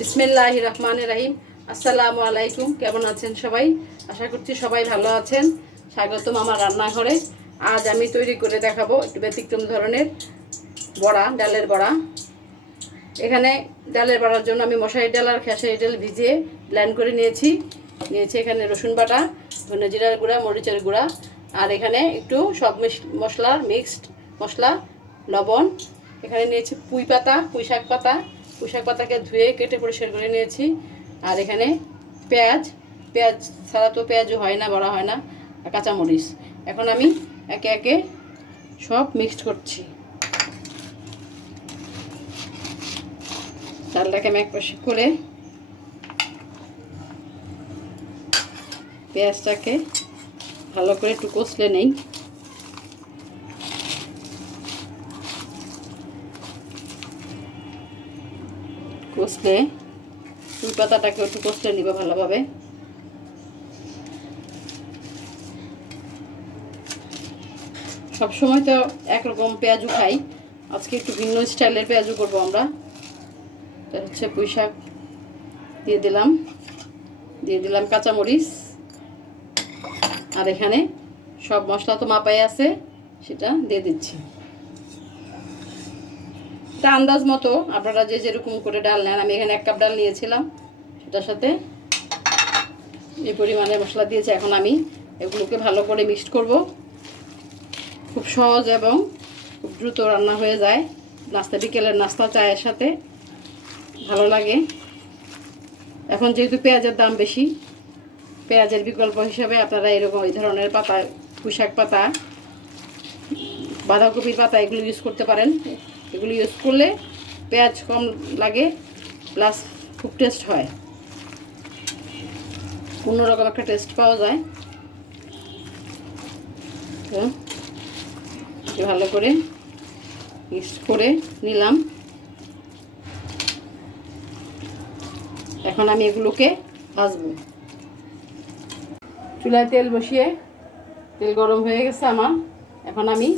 বিসমিল্লাহির রহমানির রহিম। আসসালামু আলাইকুম। কেমন আছেন সবাই? আশা করছি সবাই ভালো আছেন। স্বাগতম আমার রান্নাঘরে। আজ আমি তৈরি করে দেখাবো একটু ব্যতিক্রম ধরনের বড়া, ডালের বড়া। এখানে ডালের বড়ার জন্য আমি মশারি ডাল আর খেসারি ডাল ভিজিয়ে ব্লেন্ড করে নিয়েছি। এখানে রসুন বাটা, ধনে জিরার গুঁড়া, মরিচের গুঁড়া, আর এখানে একটু সব মশলা, মিক্সড মশলা, লবণ। এখানে নিয়েছি পুঁই পাতা, পুঁই শাক পাতাকে ধুয়ে কেটে পরিষ্কার করে নিয়েছি। আর এখানে পেঁয়াজ ছাড়া তো পেঁয়াজও হয় না, বড়া হয় না, আর কাঁচামরিচ। এখন আমি একে একে সব মিক্সড করছি। ডালটাকে আমি এক পাশে করে পেঁয়াজটাকে ভালো করে একটু কষলে নেই। কষলে পুঁই পাতাটাকে একটু কষলে নিব ভালোভাবে। সবসময় তো একরকম পেঁয়াজু খাই, আজকে একটু ভিন্ন স্টাইলের পেঁয়াজু করবো আমরা। এটা হচ্ছে পুঁই শাক দিয়ে দিলাম কাঁচামরিচ, আর এখানে সব মশলা তো মাপাই আছে, সেটা দিয়ে দিচ্ছি। এটা আন্দাজ মতো আপনারা যে যেরকম করে ডাল নেন। আমি এখানে 1 কাপ ডাল নিয়েছিলাম, সেটার সাথে এই পরিমাণে মশলা দিয়েছি। এখন আমি এগুলোকে ভালো করে মিক্সড করব। খুব সহজ এবং খুব দ্রুত রান্না হয়ে যায়। বিকেলের নাস্তা চায়ের সাথে ভালো লাগে। এখন যেহেতু পেঁয়াজের দাম বেশি, পেঁয়াজের বিকল্প হিসাবে আপনারা এরকম এই ধরনের পাতা, পুঁই শাক পাতা, বাঁধাকপির পাতা, এগুলো ইউজ করতে পারেন। এগুলো ইউজ করলে পেঁয়াজ কম লাগে, প্লাস খুব টেস্ট হয়, অন্যরকম একটা টেস্ট পাওয়া যায়। তো ভালো করে মিক্স করে নিলাম। এখন আমি এগুলোকে ভাজবো। চুলায় তেল বসিয়ে তেল গরম হয়ে গেছে আমার। এখন আমি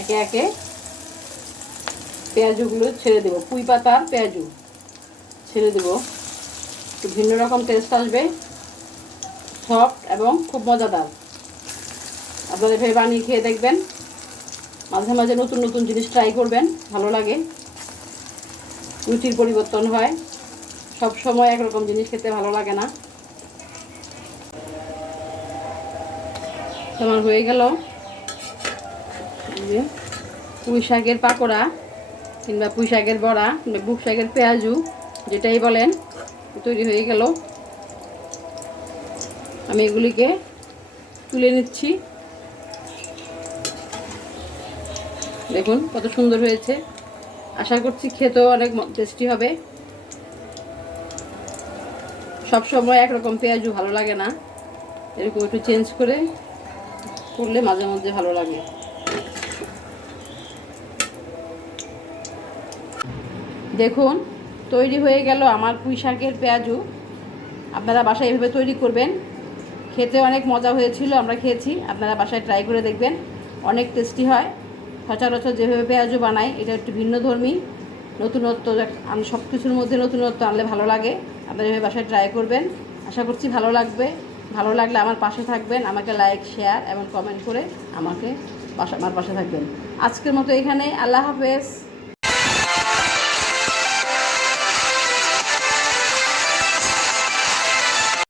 একে একে পেঁয়াজগুলো ছেড়ে দেবো। পুঁই পাতা, পেঁয়াজু ছেড়ে দেবো। একটু ভিন্ন রকম টেস্ট আসবে, সফট এবং খুব মজাদার। আপনারা এভাবে বানিয়ে খেয়ে দেখবেন। মাঝে মাঝে নতুন নতুন জিনিস ট্রাই করবেন, ভালো লাগে, রুচির পরিবর্তন হয়। সব সময় একরকম জিনিস খেতে ভালো লাগে না। আমার হয়ে গেল পুঁই শাকের পাকোড়া, কিংবা পুঁই শাকের বড়া, কিংবা বুক শাকের পেঁয়াজু, যেটাই বলেন, তৈরি হয়ে গেল। আমি এগুলিকে তুলে নিচ্ছি। দেখুন কত সুন্দর হয়েছে। আশা করছি খেতেও অনেক টেস্টি হবে। সব সময় একরকম পেঁয়াজু ভালো লাগে না, এরকম একটু চেঞ্জ করে করলে মাঝে মধ্যে ভালো লাগে। দেখুন তৈরি হয়ে গেল আমার পুঁই শাকের পেঁয়াজু। আপনারা বাসায় এভাবে তৈরি করবেন, খেতে অনেক মজা হয়েছিল, আমরা খেয়েছি। আপনারা বাসায় ট্রাই করে দেখবেন, অনেক টেস্টি হয়। সচরাচর যেভাবে পেঁয়াজু বানাই, এটা একটু ভিন্নধর্মী, নতুনত্ব। সব কিছুর মধ্যে নতুনত্ব আনলে ভালো লাগে। আপনারা এভাবে বাসায় ট্রাই করবেন, আশা করছি ভালো লাগবে। ভালো লাগলে আমার পাশে থাকবেন, আমাকে লাইক, শেয়ার এবং কমেন্ট করে আমার পাশে থাকবেন। আজকের মতো এখানে, আল্লাহ হাফেজ।